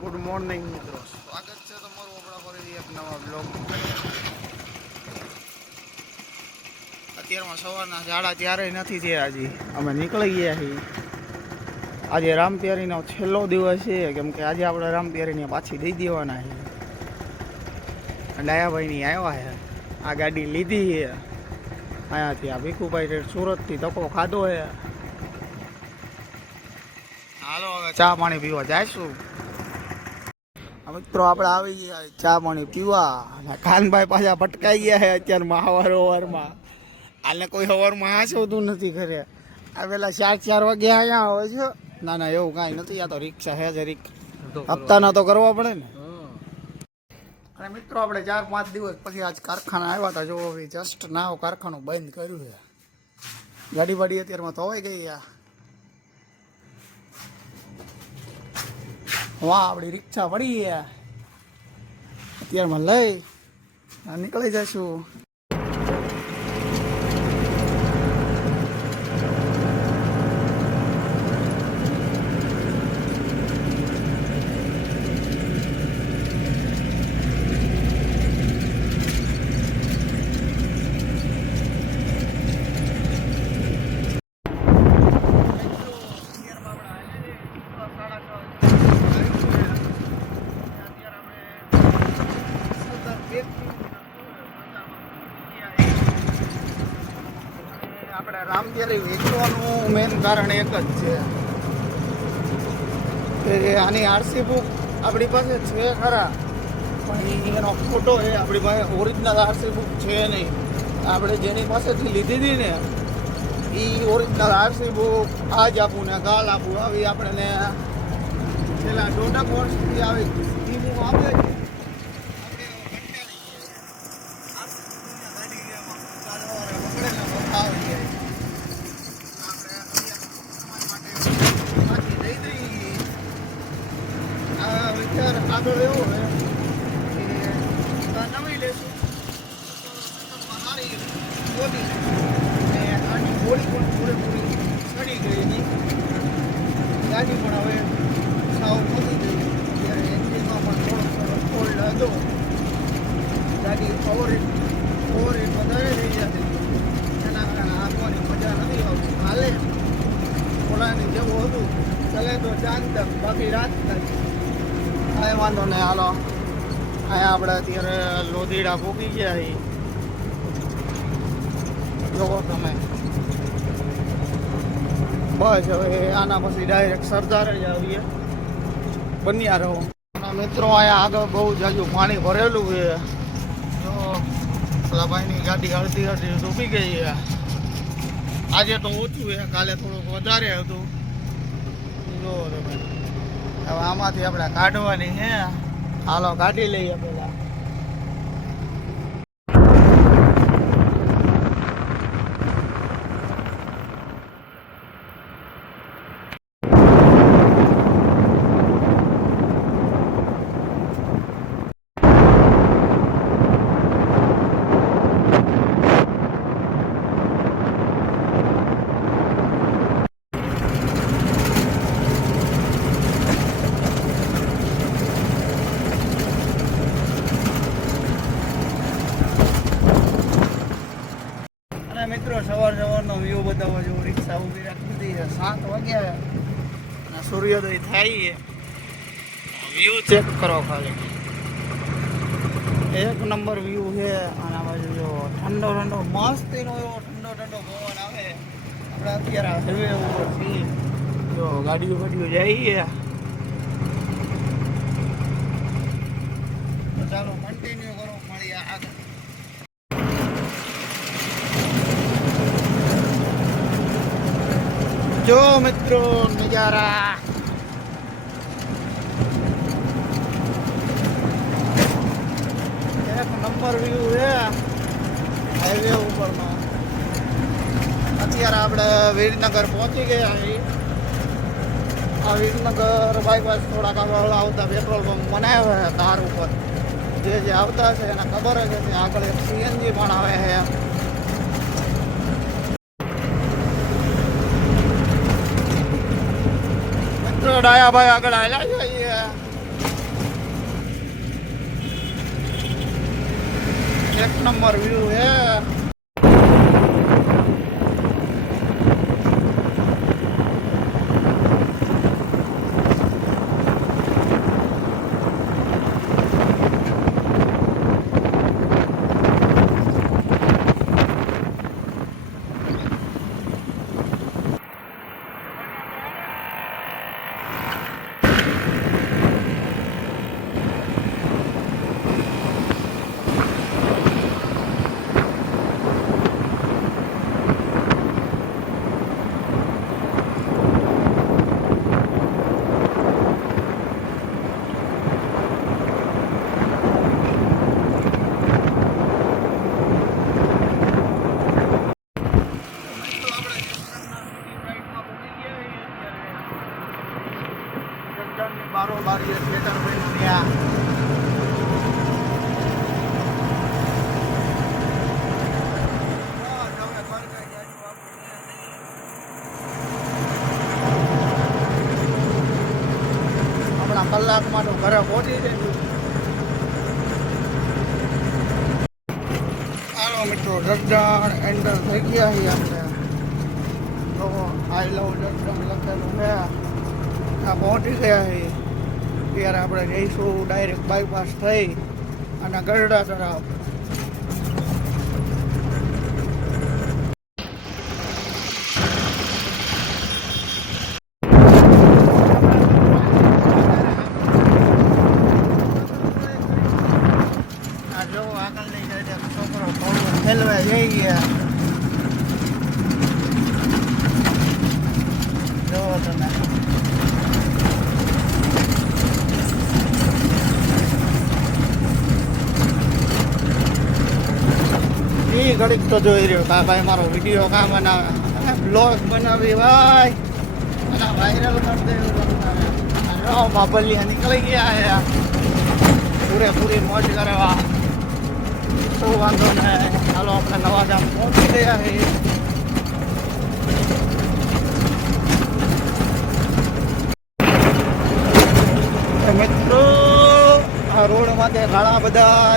Good morning મિત્રો, સ્વાગત છે તમારું આપણા ફરી એક નવા બ્લોગ. અત્યારમાં સવારના 4:30 નથી થયા, હજી અમે નીકળી ગયા છીએ. આજે રામપ્યારીનો છેલ્લો દિવસ છે, કેમ કે આજે આપણે રામપ્યારીને પાછી દઈ દેવાના છે. ડાયાભાઈની આવ્યા છે, આ ગાડી લીધી છે અહીંયાથી. આ ભીખુભાઈ સુરતથી ધક્કો ખાધો છે. હાલો હવે ચા પાણી પીવા જઈશું. મિત્રો આપણે આવી ગયા ચા પાણી પીવા. કાનભાઈ પાછા ભટકાઈ ગયા છે અત્યારમાં હવારમાં. આને કોઈ હવારમાં હાંસવતું નથી ઘરે. આ પેલા 4 વાગે અહીંયા આવે છે. ના ના એવું કાંઈ નથી, આ તો રિક્ષા છે જરીક હપ્તાના તો કરવા પડે ને. અને મિત્રો આપણે 4-5 દિવસ પછી આજ કારખાના આવ્યા હતા. જો જસ્ટ નાવ કારખાનું બંધ કર્યું છે. ગાડી વાડી અત્યારમાં ધોવાઈ ગઈ. વાહ આપણી રિક્ષા પડી ગયા, અત્યારમાં લઈ નીકળી જઈશું. આપણે રામપ્યારી વેચવાનું મેન કારણ એક જ છે કે આની આરસી બુક આપણી પાસે છે ખરા, પણ એનો ફોટો એ આપણી પાસે ઓરિજિનલ આરસી બુક છે નહીં. આપણે જેની પાસેથી લીધી હતી ને એ ઓરિજિનલ આરસી બુક આજ આપું ને કાલ આપું આવી આપણને છેલ્લા 1.5 વર્ષથી આવી એ બુક આપે છે. આગળ એવો હોય કે નવી લેશું સારી બોલી, અને આની બોડી પણ પૂરેપૂરી ચડી ગઈ હતી. ગાડી પણ હવે સાવ પતી ગઈ. ત્યારે એન્જિનમાં પણ થોડો ફોલ્ડ હતો. ગાડી ઓવરહીટ વધારે થઈ જતી, એના કારણે હાંકવાની મજા નથી આવતી. હાલે ઓલાની જેવું હતું ચલે તો ચાંદ બાકી રાત નથી. કાંઈ વાંધો નહીં, હાલો અહીંયા આપણે અત્યારે લોધીડા ભૂકી ગયા છીએ. જોવો તમે બસ હવે આના પછી ડાયરેક્ટ સરદાર જ આવીએ. બન્યા રહો. મિત્રો અહીંયા આગળ બહુ જાજુ પાણી ભરેલું છે. જો પેલા ભાઈની ગાડી અડધી ડૂબી ગઈ છે. આજે તો ઓછું છે, કાલે થોડુંક વધારે હતું. જો તમે હવે આમાંથી આપણે કાઢવાની છે. હાલો કાઢી લઈએ પેલા. મિત્રો સવારનો વ્યૂ બતાવવા જેવું. રિક્ષા ઊભી રાખી દીધી, 7 વાગ્યા અને સૂર્યોદય થાય છે. વ્યૂ ચેક કરો ખાલી, એક નંબર વ્યૂ છે. અને આ બાજુ જો ઠંડો મસ્તીનો એવો ઠંડો પવન આવે. આપણે અત્યારે હાઈવે ઉપર છીએ. જો ગાડીઓ જઈએ તો ચાલો કન્ટિન્યુ કરો, મળીએ આગળ. જો મિત્રો નજારા એક નંબર વ્યૂ છે હાઈવે ઉપરનો. અત્યારે આપણે વીરનગર પહોંચી ગયા છીએ. આ વીરનગર બાયપાસ થોડાક આગળ આવતા પેટ્રોલ પંપ બનાવ્યા છે ધાર ઉપર. જે આવતા છે એને ખબર છે કે આગળ એક સીએનજી પણ આવે છે. ડાયા ભાઈ આગળ હાલ્યા જઈએ. એક નંબર વ્યૂ હે. બારોબારી થિયેટર બન્યું ત્યાં. હમણાં કલાકમાં તો ઘરે પહોંચી જાય. હાલો મિત્રો, જગદાણ એન્ટર થઈ ગયા છીએ આપણે. તો આઈ લવ જગદાણ લખેલું છે. આ પહોંચી ગયા છીએ. ત્યારે આપણે જઈશું ડાયરેક્ટ બાયપાસ થઈ અને ગરડા તરફ. આ જો આગળની સાઈડે છોકરો થોડું ખેલવા જઈ ગયા. જોવો તમે. ઘડીક તો જોઈ રહ્યો કા ભાઈ મારો વિડીયો કા બનાવે, બ્લોગ બનાવી ભાઈ અને વાયરલ કરી દેવું. બાબલિયા નીકળી ગયા છે પૂરેપૂરી મોજ કરવા. તો વાંધો નહીં, ચાલો આપણે નવાગામ પહોંચી ગયા છે મિત્રો. આ રોડ માટે ઘણા બધા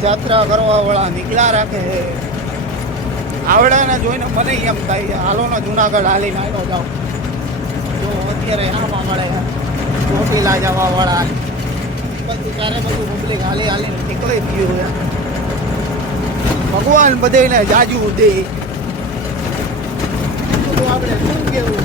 જાત્રા કરવા વાળા નીકળ્યા રાખે છે. આવડે ને જોઈને મને એમ થાય હાલો ને જુનાગઢ હાલીને આવ્યો જાઓ. જો અત્યારે આમાં મળે ચોટીલા જવા વાળા બધું ત્યારે બધું પબ્લિક હાલીને નીકળી ગયું. ભગવાન બધાને જાજુ દે. આપણે શું કેવું.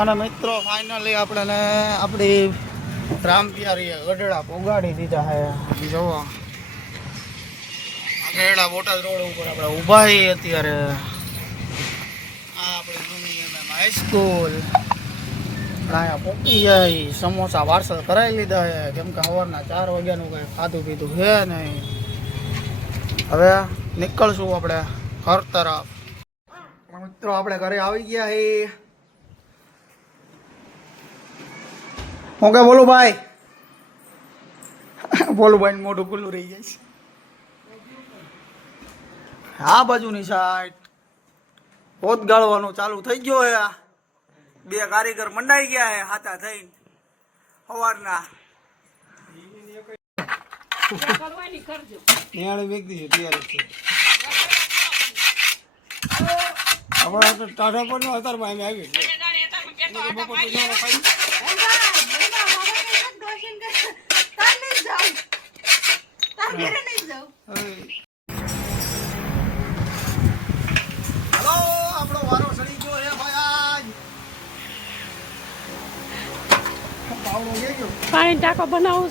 અને મિત્રો ફાઇનલી આપણે આપણી રામપિયારી ગઢડા પોગાડી દીધા છે. જોવો ગઢડા બોટાદ રોડ ઉપર આપણે ઊભા છીએ અત્યારે. આ આપણી જૂની હાઈસ્કૂલ અહીંયા પહોંચી જાય. સમોસા પાર્સલ કરાવી લીધા છે કેમ કે સવારના 4 વાગ્યાનું કંઈ ખાધું પીધું છે નહીં. હવે નીકળશું આપણે ઘર તરફ. મિત્રો આપણે ઘરે આવી ગયા છીએ. હું કે બોલું ભાઈ, બોલું ભાઈ મોઢું ખુલ્લું રહી જાય છે. આ બાજુની સાઈડ પોત ગાળવાનું ચાલુ થઈ ગયો હે. 2 કારીગર મંડાઈ ગયા હે હાથા થઈને સવારના. ટાઢા પર નો અત્યારે આવી હલો, આપણો વારો સડી ગયો હે ભાઈ. આજ પાણી ટાંકો બનાવું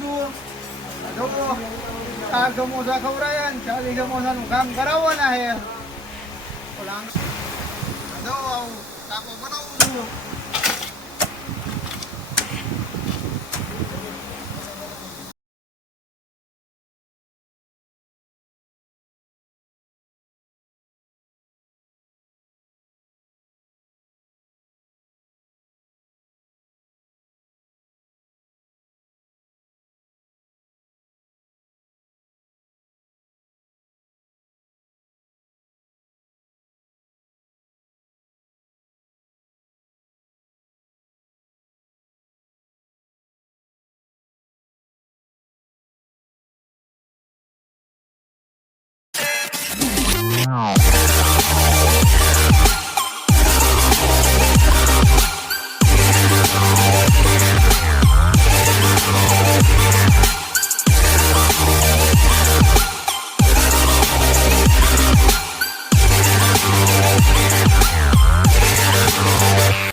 છું. જો આ સમોસા ખવડાયા ને 40 સમોસાનું કામ કરાવવાના હે. જો આવું ટાંકો બનાવું છું.